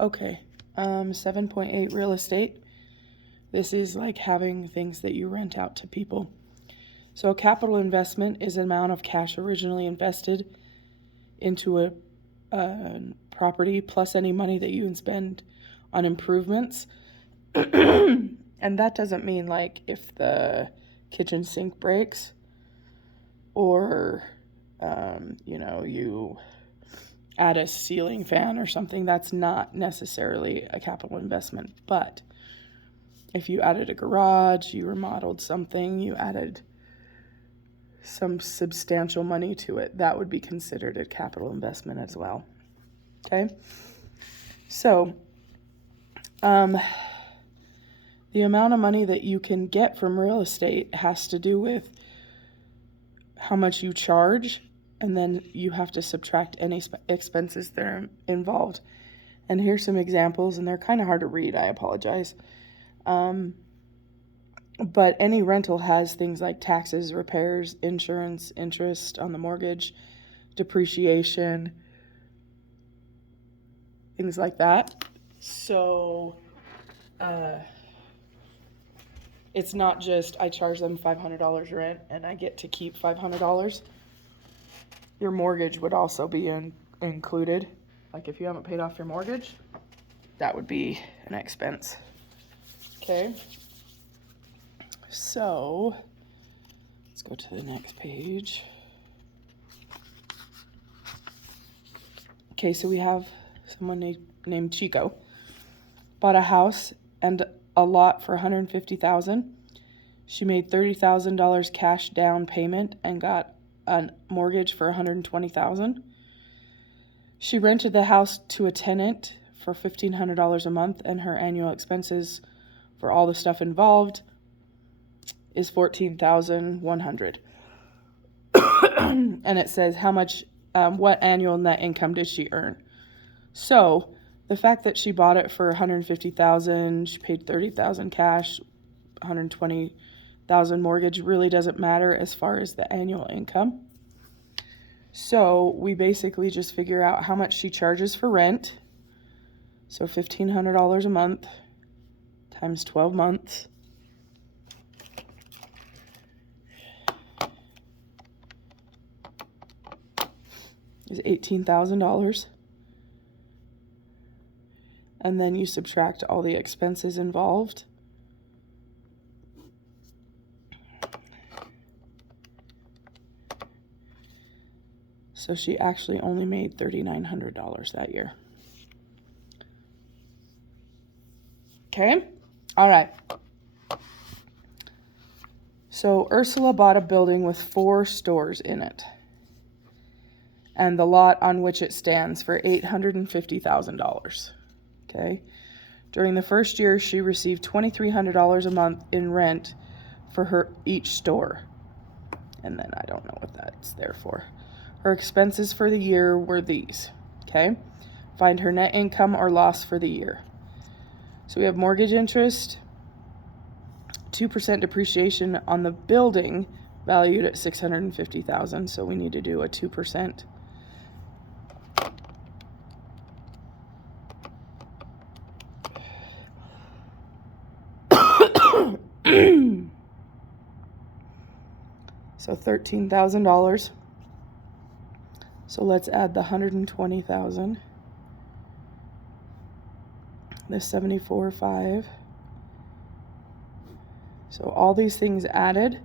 Okay, 7.8 real estate. This is like having things that you rent out to people. So a capital investment is an amount of cash originally invested into a property plus any money that you can spend on improvements. And that doesn't mean like if the kitchen sink breaks or, you add a ceiling fan or something. That's not necessarily a capital investment. But if you added a garage, you remodeled something, you added some substantial money to it, that would be considered a capital investment as well. Okay? So, the amount of money that you can get from real estate has to do with how much you charge, and then you have to subtract any expenses that are involved. And here's some examples, and they're kind of hard to read. I apologize. But any rental has things like taxes, repairs, insurance, interest on the mortgage, depreciation, things like that. So it's not just I charge them $500 rent and I get to keep $500. Your mortgage would also be included. Like if you haven't paid off your mortgage, that would be an expense. Okay. So let's go to the next page. Okay, so we have someone named Chico. Bought a house and a lot for $150,000. She made $30,000 cash down payment and got a mortgage for $120,000. She rented the house to a tenant for $1,500 a month, and her annual expenses for all the stuff involved is $14,100. And it says how much, what annual net income did she earn? So the fact that she bought it for $150,000, she paid $30,000 cash, $120,000 mortgage really doesn't matter as far as the annual income. So we basically just figure out how much she charges for rent. So $1,500 a month times 12 months. Is $18,000. And then you subtract all the expenses involved. So she actually only made $3,900 that year. Okay? All right. So Ursula bought a building with 4 stores in it, and the lot on which it stands for $850,000. Okay? During the first year, she received $2,300 a month in rent for her each store. And then I don't know what that's there for. Her expenses for the year were these. Okay? Find her net income or loss for the year. So we have mortgage interest, 2% depreciation on the building valued at $650,000. So we need to do a 2%. So $13,000. So let's add the $120,000. The $74,500. So all these things added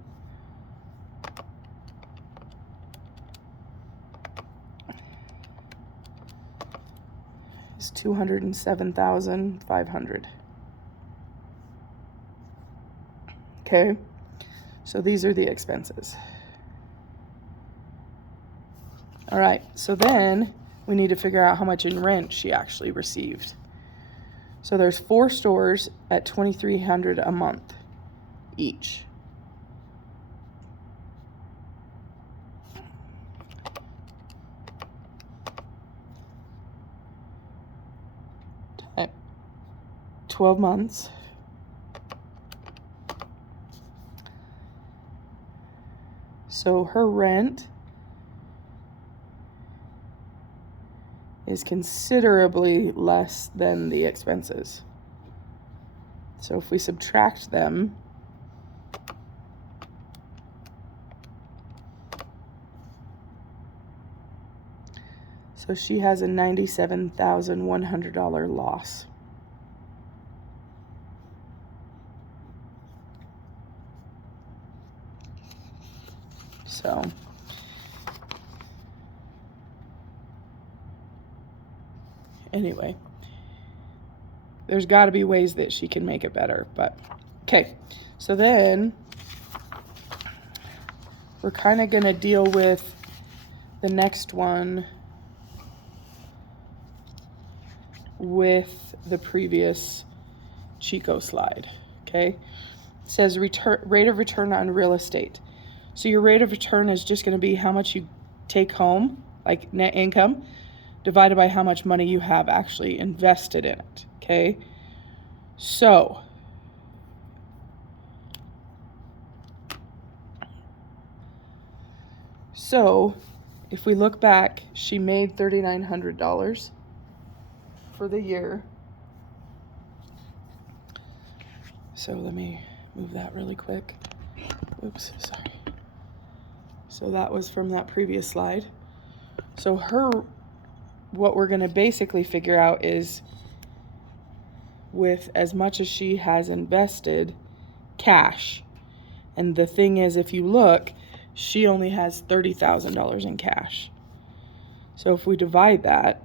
is $207,500. Okay, so these are the expenses. All right, so then we need to figure out how much in rent she actually received. So there's 4 stores at $2,300 a month each. At 12 months. So her rent is considerably less than the expenses. So if we subtract them, so she has a $97,100 loss. So anyway, there's got to be ways that she can make it better, but okay. So then we're kind of going to deal with the next one with the previous Chico slide, okay? It says rate of return on real estate. So your rate of return is just going to be how much you take home, like net income, divided by how much money you have actually invested in it, okay? So if we look back, she made $3,900 for the year. So let me move that really quick. Oops, sorry. So that was from that previous slide. So what we're going to basically figure out is, with as much as she has invested cash, and the thing is, if you look, she only has $30,000 in cash. So if we divide that,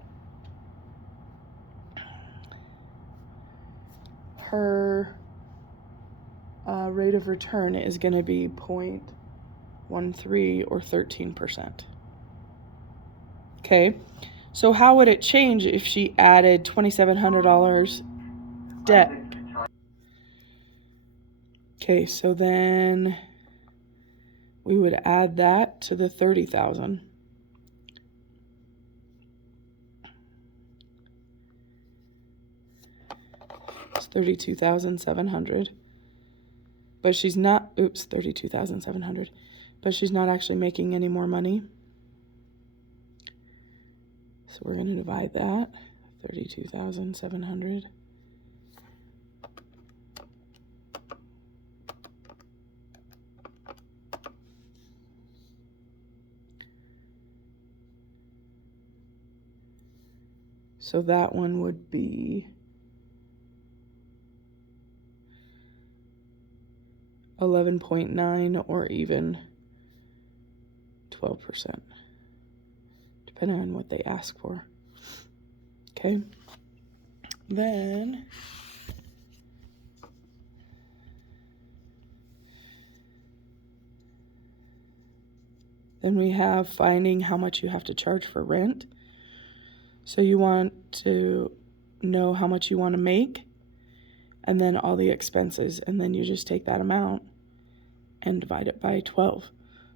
her rate of return is going to be 0.13 or 13%. Okay, so how would it change if she added $2,700 debt? Okay, so then we would add that to the 30,000. It's 32,700. But she's not, 32,700. But she's not actually making any more money. So we're going to divide that, 32,700. So that one would be 11.9 or even 12%, depending on what they ask for. Okay. Then we have finding how much you have to charge for rent. So you want to know how much you want to make, and then all the expenses, and then you just take that amount and divide it by 12.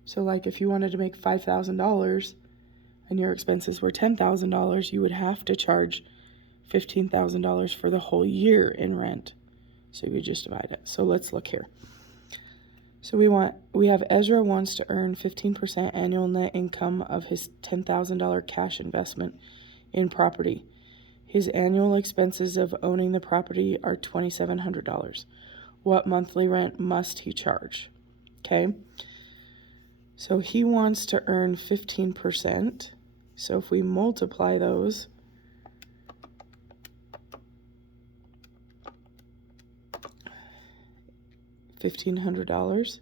So like if you wanted to make $5,000 and your expenses were $10,000, you would have to charge $15,000 for the whole year in rent. So you would just divide it. So let's look here. So we have Ezra wants to earn 15% annual net income of his $10,000 cash investment in property. His annual expenses of owning the property are $2,700. What monthly rent must he charge? Okay. So he wants to earn 15%. So if we multiply those, $1,500.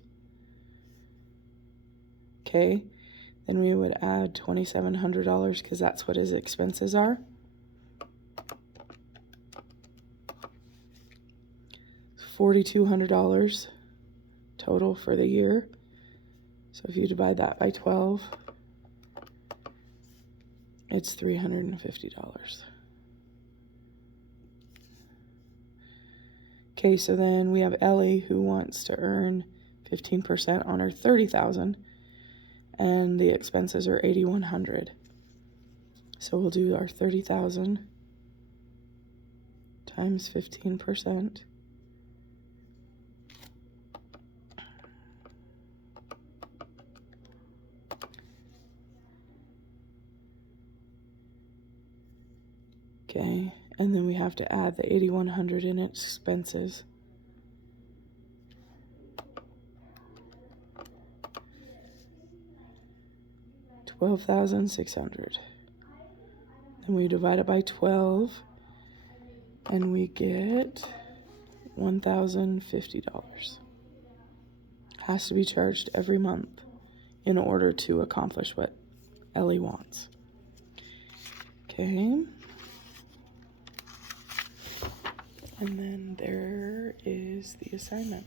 Okay. Then we would add $2,700 because that's what his expenses are. $4,200 total for the year. So if you divide that by 12, it's $350. Okay, so then we have Ellie who wants to earn 15% on her $30,000, and the expenses are $8,100. So we'll do our $30,000 times 15%. Okay, and then we have to add the $8,100 in expenses. $12,600. Then we divide it by 12, and we get $1,050. Has to be charged every month in order to accomplish what Ellie wants. Okay. And then there is the assignment.